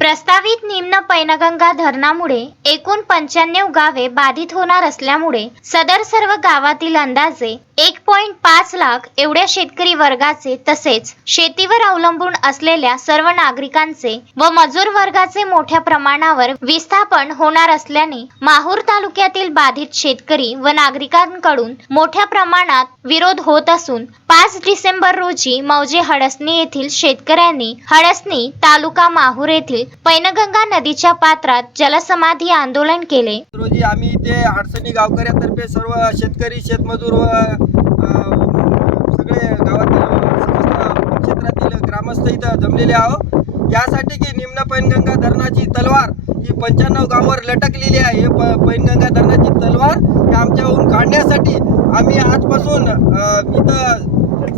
प्रस्तावित निम्न पैनगंगा धरणामुळे एकूण पंच्याण्णव गावे बाधित होणार असल्यामुळे सदर सर्व गावातील अंदाजे एक पॉईंट पाच लाख एवढ्या शेतकरी वर्गाचे तसेच शेतीवर अवलंबून असलेल्या सर्व नागरिकांचे व मजूर वर्गाचे मोठ्या प्रमाणावर विस्थापन होणार असल्याने माहूर तालुक्यातील बाधित शेतकरी व नागरिकांकडून मोठ्या प्रमाणात विरोध होत असून पाच डिसेंबर रोजी मौजे हडसणी येथील शेतकऱ्यांनी हडसणी तालुका माहूर येथील पैनगंगा नदीच्या पात्रात जलसमाधी आंदोलन केले. रोजी आम्ही इथे अडचणी गावकऱ्यातर्फे सर्व शेतकरी शेतमजूर व सगळे गावातील समस्त क्षेत्रातील ग्रामस्थ इथं जमलेले आहोत. यासाठी की निम्न पैनगंगा धरणाची तलवार ही पंच्याण्णव गावावर लटकलेली आहे. हे प पैनगंगा धरणाची तलवार ही आमच्याहून काढण्यासाठी आम्ही आजपासून इथं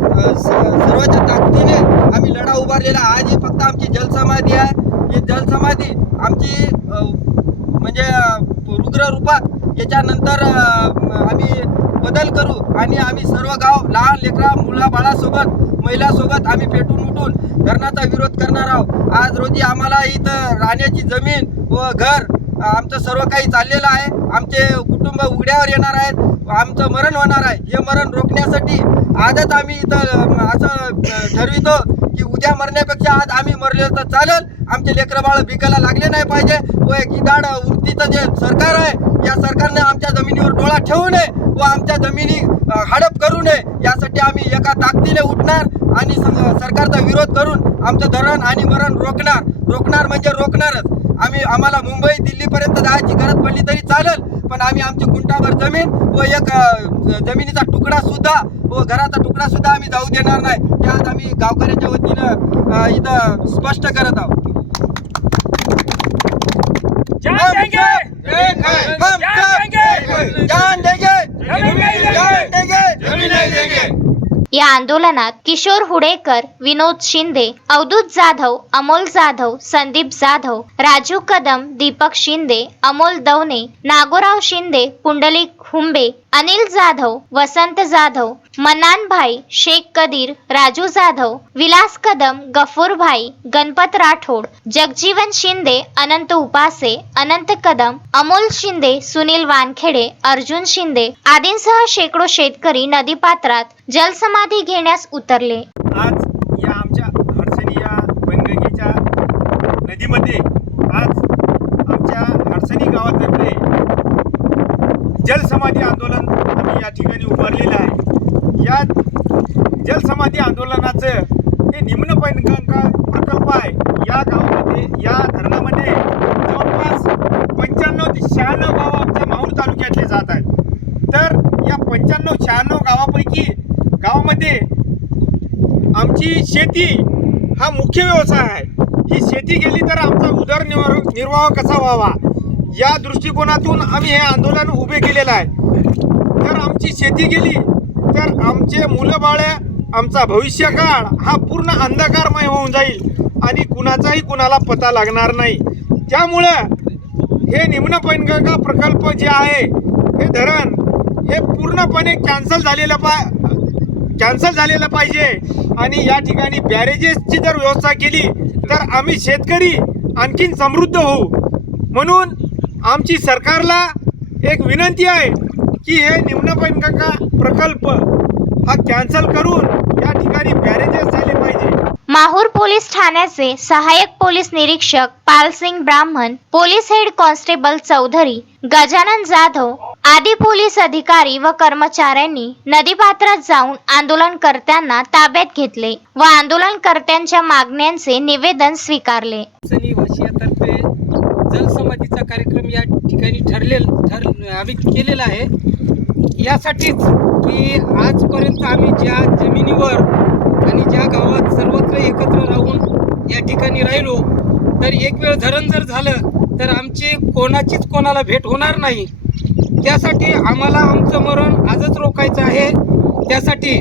अ, सर्वांच्या ताकदीने आम्ही लढा उभारलेला आज ही फक्त आमची जलसमाधी आहे. ही जलसमाधी आमची म्हणजे अ, रुद्र रूपात याच्यानंतर आम्ही बदल करू आणि आम्ही सर्व गाव लहान लेकरा मुला बाळासोबत महिलासोबत आम्ही पेटून उठून धरणाचा विरोध करणार आहोत. आज रोजी आम्हाला इथं राहण्याची जमीन व घर आमचं सर्व काही चाललेलं आहे. आमचे कुटुंब उघड्यावर येणार आहेत. आमचं मरण होणार आहे. हे मरण रोखण्यासाठी आजच आम्ही इथं असं ठरवितो की उद्या मरण्यापेक्षा आज आम्ही मरले तर चालेल. आमचे लेकरं बाळ भिकायला लागले नाही पाहिजे व एक इदाड वृत्तीचं जे सरकार आहे या सरकारने आमच्या जमिनीवर डोळा ठेवू नये व आमच्या जमिनी हडप करू नये. यासाठी आम्ही एका ताकदीने उठणार आणि सरकारचा विरोध करून आमचं धरण आणि मरण रोखणार. रोखणार म्हणजे रोखणारच. आम्ही आम्हाला मुंबई दिल्लीपर्यंत जायची गरज पडली तरी चालेल पण आम्ही आमची गुंठाभर जमीन व एक जमिनीचा तुकडा सुद्धा व घराचा तुकडा सुद्धा आम्ही जाऊ देणार नाही. ते आज आम्ही गावकऱ्याच्या वतीनं इथं स्पष्ट करत आहोत. हम या आंदोलनात किशोर हुडेकर विनोद शिंदे अवधूत जाधव अमोल जाधव संदीप जाधव राजू कदम दीपक शिंदे अमोल दवने नागोराव शिंदे पुंडलिक हुंबे अनिल जाधव वसंत जाधव मनान भाई शेख कदीर राजू जाधव विलास कदम गफूर भाई गणपत राठोड जगजीवन शिंदे अनंत उपासे अनंत कदम अमोल शिंदे सुनील वानखेडे अर्जुन शिंदे आदींसह शेकडो शेतकरी नदीपात्रात जलसमाधी घेण्यास उतरले. आज या आमच्या अडचणी या नदीमध्ये आज आमच्या अडचणी गावातर्फे जलसमाधी आंदोलन आम्ही या ठिकाणी उभारलेलं आहे. या जलसमाधी आंदोलनाचं हे निम्न पैनगंगा प्रकल्प आहे? या गावामध्ये या धरणामध्ये जवळपास पंच्याण्णव ते शहाण्णव गावं आमच्या माहूर तालुक्यातले जात आहेत. तर या पंच्याण्णव शहाण्णव गावापैकी गावामध्ये आमची शेती हा मुख्य व्यवसाय आहे. ही शेती गेली तर आमचा उदरनिर्वाह निर्वाह कसा व्हावा? या दृष्टिकोनातून आम्ही हे आंदोलन उभे केलेलं आहे. तर आमची शेती गेली तर आमचे मुलं बाळे आमचा भविष्यकाळ हा पूर्ण अंधकारमय होऊन जाईल आणि कुणाचाही कुणाला पता लागणार नाही. त्यामुळं हे निम्न पैनगंगा प्रकल्प जे आहे हे धरण हे पूर्णपणे कॅन्सल झालेलं पा कॅन्सल झालेलं पाहिजे. आणि या ठिकाणी बॅरेजेसची जर व्यवस्था केली तर आम्ही शेतकरी आणखीन समृद्ध होऊ. म्हणून आमची सरकारला एक विनंती आहे की हे निम्न पैनगंगा प्रकल्प हा कॅन्सल करून या ठिकाणी बॅरेजेस झाले पाहिजे. माहूर पोलीस ठाण्याचे सहाय्यक पोलीस निरीक्षक Palsing Brahman police head constable Chaudhari Gajanan Jadhav आदी पोलीस अधिकारी व कर्मचाऱ्यांनी नदीपात्रात जाऊन आंदोलनकर्त्यांना ताब्यात घेतले व आंदोलनकर्त्यांच्या मागण्यांचे निवेदन स्वीकारले. जलसमाधीचा कार्यक्रम या ठिकाणी ठरले ठर आम्ही केलेला आहे. यासाठीच की आजपर्यंत आम्ही ज्या जमिनीवर आणि ज्या गावात सर्वत्र एकत्र राहून या ठिकाणी राहिलो तर एक वेळ धरण जर झालं तर आमची कोणाचीच कोणाला भेट होणार नाही. त्यासाठी आम्हाला आमचं मरण आजच रोखायचं आहे. त्यासाठी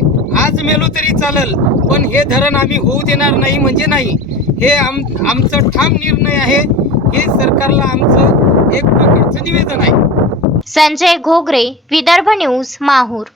आज मेलो तरी चालेल पण हे धरण आम्ही होऊ देणार नाही म्हणजे नाही. हे आम आमचं ठाम निर्णय आहे. हे सरकारला आमचं एक प्रकारचं निवेदन आहे. संजय घोगरे विदर्भ न्यूज माहूर.